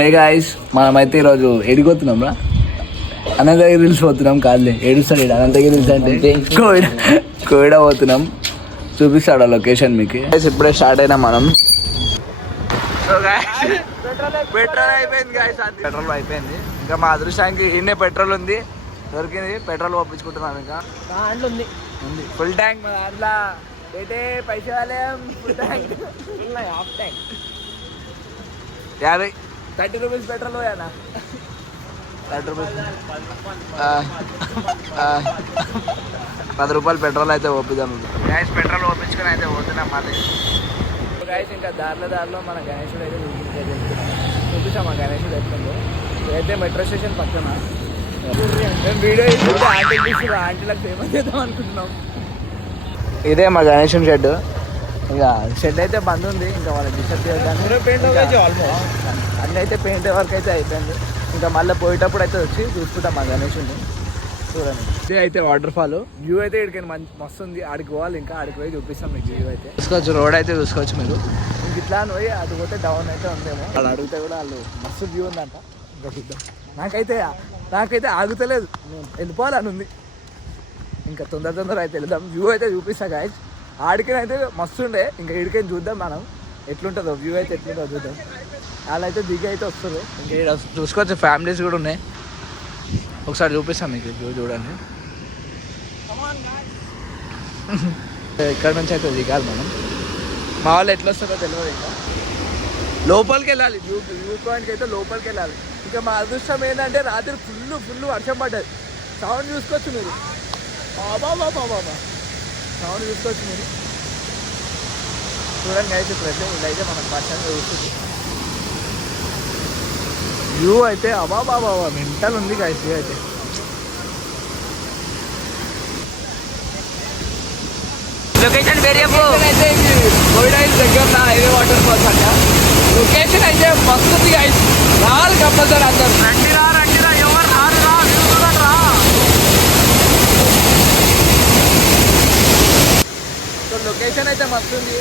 Hey guys, మనమైతే ఈరోజు ఎడిపోతున్నాం రా. అనంతగిరి హిల్స్ పోతున్నాం. కాదులే, ఏడుస్తాడు అనంతగిరి హిల్స్ అంటే కోయిడా పోతున్నాం. చూపిస్తాడు లొకేషన్ మీకు. ఇప్పుడే స్టార్ట్ అయినా మనం. పెట్రోల్ అయిపోయింది గాయ్స్, పెట్రోల్ అయిపోయింది. ఇంకా మా అదృష్టానికి ఇన్నే పెట్రోల్ ఉంది, దొరికింది. పెట్రోల్ పంపించుకుంటున్నాం. ఇంకా ఉంది ఫుల్ ట్యాంక్. మా దాంట్లో అయితే పైసా full tank, half tank 50 30 rupees petrol పోయానా. 30 రూపీస్ 10 రూపాయలు పెట్రోల్ అయితే ఓపిద్దాం. గ్యాస్ పెట్రోల్ ఓపించుకొని అయితే పోతున్నాం మళ్ళీ. గ్యాస్ ఇంకా దారిలో మన గణేశుడు అయితే చూపిస్తాం. ఆ గణేశుడు ఎత్తుందో అయితే మెట్రో స్టేషన్ పక్కన. మేము వీడియో ఆంటీలు ఆంటీలకు ఫేమస్ చేద్దాం అనుకుంటున్నాం. ఇదే మా గణేశుని షెడ్. ఇంకా షెడ్ అయితే బంద్ ఉంది. ఇంకా వాళ్ళకి డిస్టర్బ్ చేయడానికి అన్నీ అయితే పెయింట్ వర్క్ అయితే అయిపోయింది. ఇంకా మళ్ళీ పోయేటప్పుడు అయితే వచ్చి చూసుకుంటాం మా గణేశుని. చూడండి, ఇదే అయితే వాటర్ ఫాల్. వ్యూ అయితే ఇక్కడికి మస్తు ఉంది. ఆడికి పోవాలి, ఇంకా ఆడికి పోయి చూపిస్తాం మీకు. వ్యూ అయితే చూసుకోవచ్చు, రోడ్ అయితే చూసుకోవచ్చు మీరు. ఇంక ఇట్లా పోయి అది పోతే డౌన్ అయితే ఉందేమో. వాళ్ళు అడిగితే కూడా వాళ్ళు మస్తు వ్యూ ఉందంట. ఇంకా చూద్దాం. నాకైతే ఆగుతలేదు, నేను వెళ్ళిపోవాలని ఉంది. ఇంకా తొందర అయితే వెళ్దాం. వ్యూ అయితే చూపిస్తా గాయ్స్. ఆడికైతే మస్తు ఉండే. ఇంకా ఇడికైనా చూద్దాం మనం ఎట్లుంటుందో. వ్యూ అయితే ఎట్లుంటుందో చూద్దాం. వాళ్ళు అయితే దిగి అయితే వస్తారు. ఇంకా ఇక్కడ చూసుకోవచ్చు, ఫ్యామిలీస్ కూడా ఉన్నాయి. ఒకసారి చూపిస్తాం మీకు వ్యూ, చూడండి. ఇక్కడ నుంచి అయితే దిగాలి మనం. మా వాళ్ళు ఎట్లా వస్తారో తెలియదు. ఇంకా లోపలికి వెళ్ళాలి. వ్యూ పాయింట్కి అయితే లోపలికి వెళ్ళాలి. ఇంకా మా అదృష్టం ఏంటంటే రాత్రి ఫుల్ వర్షం పడ్డది. సౌండ్ చూసుకోవచ్చు మీరు. బాబా సౌండ్ చూసుకోవచ్చు మీరు. చూడండి అయితే ప్రతి ఇదైతే మనం పచ్చంగా చూస్తుంది. వ్యూ అయితే బాబా మెంటల్ ఉంది గాయస్. వ్యూ అయితే లొకేషన్ అయితే కోయిడా హిల్స్ దగ్గర హైవే వాటర్ ఫాల్స్ అంట. లొకేషన్ అయితే మస్తు ఉంది గాయస్. రావాలి కంపల్సరీ అందరు. రండిరా ఎవరు రారురా, రా. సో లొకేషన్ అయితే మస్తు ఉంది,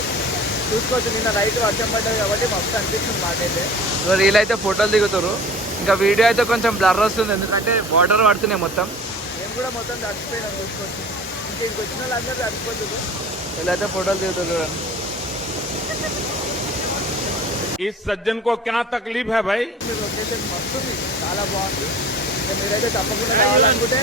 చూసుకోవచ్చు. నిన్న నైట్ వర్షం పడ్డది కాబట్టి మస్తు అనిపిస్తుంది మాకైతే. సో వీళ్ళైతే ఫోటోలు దిగుతారు. ఇంకా వీడియో అయితే కొంచెం బ్లర్ వస్తుంది, ఎందుకంటే వాటర్ పడుతున్నాయి మొత్తం. మేము కూడా మొత్తం తడిచిపోయినాం, చూసుకోవచ్చు. ఇంకా ఇంకొచ్చిన వాళ్ళు అందరూ తడిచిపోతుంది. వీళ్ళైతే ఫోటోలు దిగుతారు చూడండి. इस सज्जन को क्या तकलीफ है भाई? లొకేషన్ మస్తు ఉంది, చాలా బాగుంది. ఇంకా మీరైతే తప్పకుండా రావాలనుకుంటే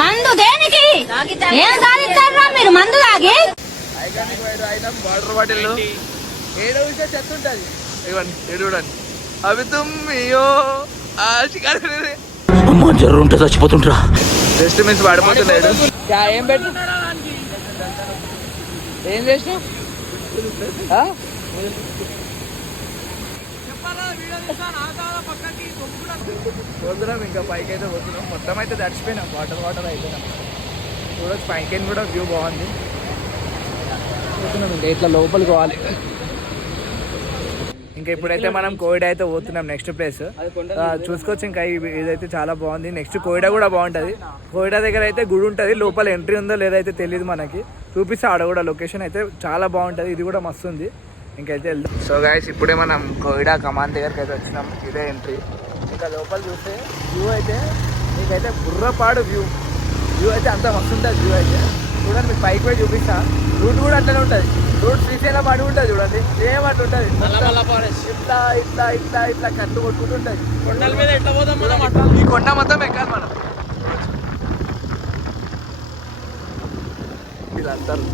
మందు దేనికి ఏం సాధిస్తారా మీరు? మందు తాగి iconic wide item water bottle ఏడో విషయం చెత్త ఉంటుంది. ఇవ్వండి, ఏడు చూడండి. అవి తుమ్మియో అమ్మ జ్వరం ఉంటే చచ్చిపోతుంటరా. Just miss పడిపోతున్నాడు. ఏం పెట్టు, ఏం చేసినా పోతున్నాం. ఇంకా పైకి అయితే పోతున్నాం. మొత్తం అయితే తడిచిపోయినాం, వాటర్ అయిపోయినాం. చూడొచ్చు పైకి కూడా వ్యూ బాగుంది. పోతున్నాం ఇంకా ఇట్లా లోపలికి పోవాలి. ఇంకా ఇప్పుడైతే మనం కోయిడా అయితే పోతున్నాం. నెక్స్ట్ ప్లేస్ చూసుకోవచ్చు. ఇంకా ఇదైతే చాలా బాగుంది. నెక్స్ట్ కోయిడా కూడా బాగుంటుంది. కోయిడా దగ్గర అయితే గుడి ఉంటుంది. లోపల ఎంట్రీ ఉందో లేదైతే తెలియదు మనకి. చూపిస్తే ఆడ కూడా లొకేషన్ అయితే చాలా బాగుంటుంది. ఇది కూడా మస్తు ఉంది. ఇంకైతే వెళ్దాం. సో గాయస్, ఇప్పుడే మనం కోయిడా కమాన్ దగ్గరికి అయితే వచ్చినాం. ఇదే ఎంట్రీ. ఇంకా లోపల చూస్తే వ్యూ అయితే మీకైతే బుర్రపాడు వ్యూ అయితే అంత మస్తు ఉంటుంది. వ్యూ అయితే చూడండి, మీకు పైకి పోయి చూపిస్తా. రూట్ కూడా అట్లనే ఉంటుంది. రూట్ శ్రీశైలం పడి ఉంటుంది చూడండి, సేమ్ అట్లా ఉంటుంది. ఇట్లా కట్టు కొట్టుకుంటుంటుంది. కొండల మీద ఎట్లా పోదాం మనం? ఈ కొండ మొత్తం ఎక్కాలి మనం. వీళ్ళందరూ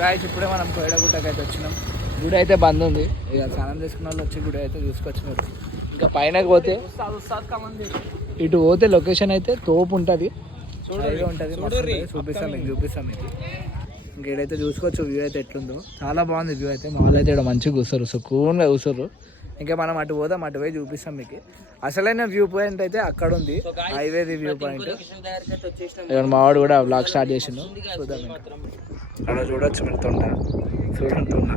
గాయస్, ఇప్పుడే మనం కోయిడా గుట్టకి అయితే వచ్చినాం. గుడి అయితే బంద్ ఉంది. ఇక స్నానం చేసుకున్న వాళ్ళు వచ్చి గుడి అయితే చూసుకోవచ్చు మీరు. ఇంకా పైనకి పోతే ఇటు పోతే లొకేషన్ అయితే తోపు ఉంటుంది, ఉంటుంది. చూపిస్తాం మీకు. ఇంక ఇక్కడైతే చూసుకోవచ్చు వ్యూ అయితే ఎట్లుందో. చాలా బాగుంది వ్యూ అయితే. మా వాళ్ళు అయితే ఇక్కడ మంచిగా కూర్చోరు, సుకూన్గా కూర్చోరు. ఇంకా మనం అటు పోదాం, అటు పోయి చూపిస్తాం మీకు. అసలైన వ్యూ పాయింట్ అయితే అక్కడ ఉంది, హైవేది వ్యూ పాయింట్. ఇక్కడ మా వాడు కూడా వ్లాగ్ స్టార్ట్ చేసిండు, చూద్దాం. అక్కడ చూడొచ్చు మీరు చూడంటున్నా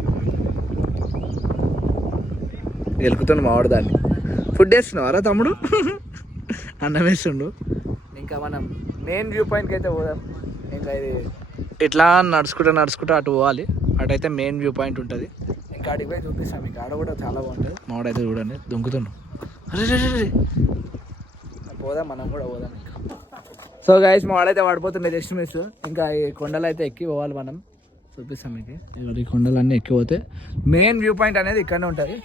వెలుకుతాను మా వాడు దాన్ని. ఫుడ్ వేస్తున్నావారా తమ్ముడు? అన్నం వేస్తుండు. ఇంకా ఇంకా మనం మెయిన్ వ్యూ పాయింట్కి అయితే పోదాం. ఇంకా ఇది ఇట్లా నడుచుకుంటూ అటు పోవాలి. అటైతే మెయిన్ వ్యూ పాయింట్ ఉంటుంది. ఇంకా అడిగి పోయి చూపిస్తాం. ఇంకా ఆడ కూడా చాలా బాగుంటుంది. మావాడైతే చూడండి దుంకుతున్నాం. అరే పోదాం, మనం కూడా పోదాం. ఇంకా సో గైస్ మావాడైతే పడిపోతుండే జస్ట్ మిస్. ఇంకా ఈ కొండలు అయితే ఎక్కి పోవాలి మనం. చూపిస్తాం మీకు. ఇక్కడ ఈ కొండలన్నీ ఎక్కిపోతే మెయిన్ వ్యూ పాయింట్ అనేది ఇక్కడనే ఉంటుంది.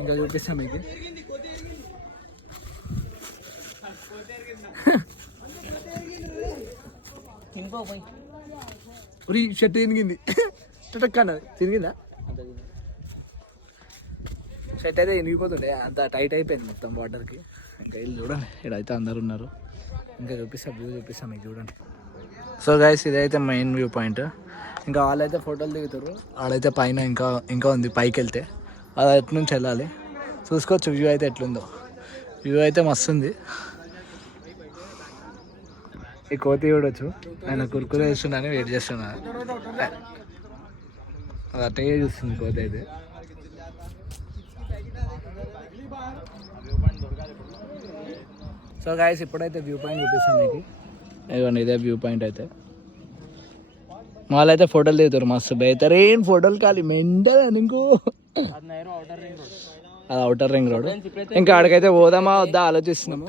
ఇంకా చూపిస్తాం మీకు. షర్ట్ తిరిగింది టక్కన్నది తిరిగిందా? షర్ట్ అయితే ఇనిగిపోతుండే, అంత టైట్ అయిపోయింది మొత్తం వాటర్కి. ఇంకా వెళ్ళి చూడండి, ఇక్కడైతే అందరు ఉన్నారు. ఇంకా చూపిస్తాం, వ్యూ చూపిస్తాం మీకు చూడండి. సో గైస్ ఇదైతే మెయిన్ వ్యూ పాయింట్. ఇంకా వాళ్ళైతే ఫోటోలు దిగుతారు. ఆడైతే పైన ఇంకా ఉంది పైకి వెళ్తే. అది ఎటు నుంచి వెళ్ళాలి చూసుకోవచ్చు. వ్యూ అయితే ఎట్లుందో, వ్యూ అయితే మస్తు ఉంది. ఈ కోతి చూడొచ్చు, ఆయన కుర్కురే వేస్తున్నాని వెయిట్ చేస్తున్నా. అది అట్టే చూస్తుంది కోతి అయితే. సో గాయస్ ఇప్పుడైతే వ్యూ పాయింట్ చూపిస్తాం మీకు. ఇవ్వండి ఇదే వ్యూ పాయింట్ అయితే. వాళ్ళైతే ఫోటోలు దిగుతారు మస్తు బెహతరీన్ ఫోటోలు. కాలి మెంటల్ ఇంకో అది అవుటర్ రింగ్ రోడ్. ఇంకా ఆడికైతే పోదామా వద్దా ఆలోచిస్తున్నాము.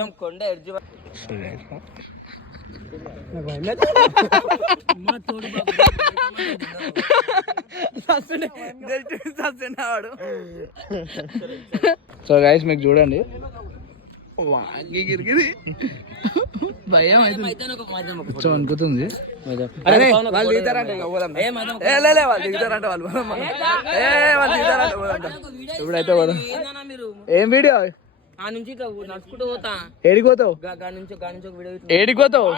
సో గైస్ మీకు చూడండి భయం అయితే అనుకుతుంది. వాళ్ళు దిగుతారంటే ఇప్పుడైతే పోదాం. ఏం వీడియో ఏడిపోతావు? ఏడిపోతావు?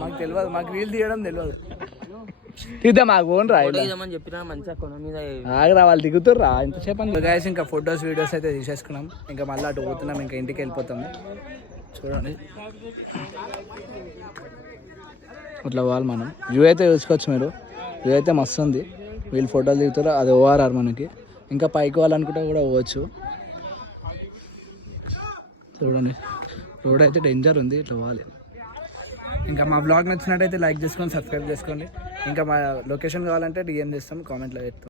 మాకు తెలియదు, మాకు రీల్ తీయడం తెలియదు. తీద్దాం మాకు ఓన్ రా ఆగరా, వాళ్ళు దిగుతారు రా ఇంతసేపు. గైస్ ఇంకా ఫొటోస్ వీడియోస్ అయితే తీసేసుకున్నాం. ఇంకా మళ్ళీ అటు పోతున్నాం, ఇంకా ఇంటికి వెళ్ళిపోతాము. చూడండి అట్లా పోవాలి మనం. వ్యూ అయితే చూసుకోవచ్చు మీరు. వ్యూ అయితే మస్తు ఉంది. వీళ్ళు ఫోటోలు దిగుతారు, అది ఓఆర్ఆర్ మనకి. ఇంకా పైకి పోవాలనుకుంటే కూడా పోవచ్చు. చూడండి రోడ్ అయితే డేంజర్ ఉంది, ఇట్లా పోవాలి. ఇంకా మా బ్లాగ్ నచ్చినట్టయితే లైక్ చేసుకోండి, సబ్స్క్రైబ్ చేసుకోండి. ఇంకా మా లొకేషన్ కావాలంటే డిఎం చేస్తాం, కామెంట్లో చెప్తాం.